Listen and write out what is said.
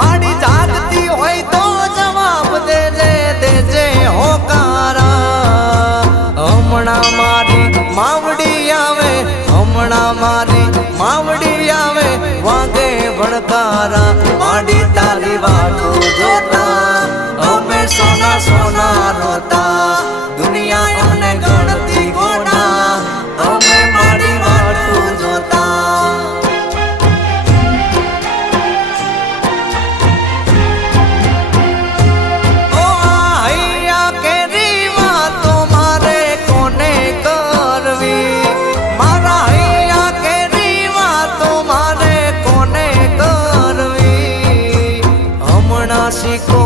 માડી જાગતી હોય તો જવાબ દેજે દેજે હોકારા હમણાં મારી માવડી આવે હમણાં મારી માવડી આવે વાગે ભણકારા માડી તારી વાટું જોતા અમે સોના સોના રોતા દુનિયા અમને ગણતી ગોડા અમે માડી વાટું જોતા ઓ હૈયા કેરી વાતો મારે કોને કરવી મારા હૈયા કેરી વાતો મારે કોને કરવી હમણાં શીખો